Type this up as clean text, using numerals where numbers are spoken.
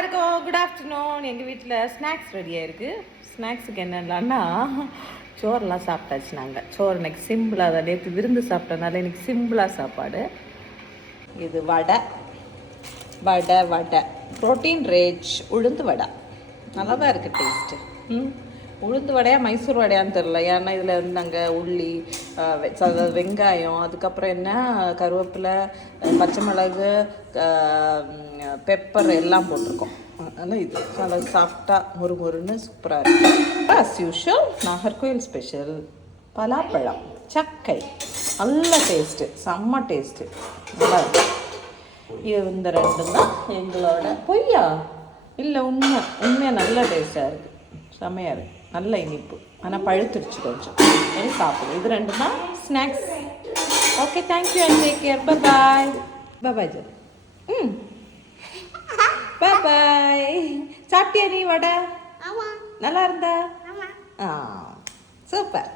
எல்லாருக்கும் good afternoon. எங்கள் வீட்டில் ஸ்நாக்ஸ் ரெடியாக இருக்குது. ஸ்நாக்ஸுக்கு என்னென்னா சோறுலாம் சாப்பிட்டாச்சு. நாங்கள் சோறு இன்னைக்கு சிம்பிளாக தான், நேற்று விருந்து சாப்பிட்டனால இன்னைக்கு சிம்பிளாக சாப்பாடு. இது வடை வடை வடை ப்ரோட்டீன் ரிச் உளுந்து வடை. நல்லா தான் இருக்குது டேஸ்ட்டு. உளுந்து வடையாக மைசூர் வடையான்னு தெரில. ஏன்னா இதில் வந்து நாங்கள் உள்ளி, வெங்காயம், அதுக்கப்புறம் என்ன கருவேப்பிலை, பச்சை மிளகு, பெப்பர் எல்லாம் போட்டிருக்கோம். அதனால் இது நல்லா சாஃப்டாக முறுமுறுன்னு சூப்பராக இருக்குது. ஆஸ் யூஷுவல் நாகர்கோவில் ஸ்பெஷல் பலாப்பழம் சக்கை. நல்ல டேஸ்ட்டு, செம்ம டேஸ்ட்டு, நல்லா இருக்கு. இந்த ரெண்டும் தான் எங்களோட. பொய்யா இல்லை, உண்மையாக நல்ல டேஸ்ட்டாக இருக்குது, செம்மையாக இருக்குது, நல்ல இனிப்பு. ஆனால் பழுத்துருச்சு கொஞ்சம், எனக்கு சாப்பிடும். இது ரெண்டு தான் snacks. Okay, thank you and take care. Bye bye ஜோ. பாய். சாப்பிட்டியா நீ வடை? நல்லா இருந்தா? சூப்பர்.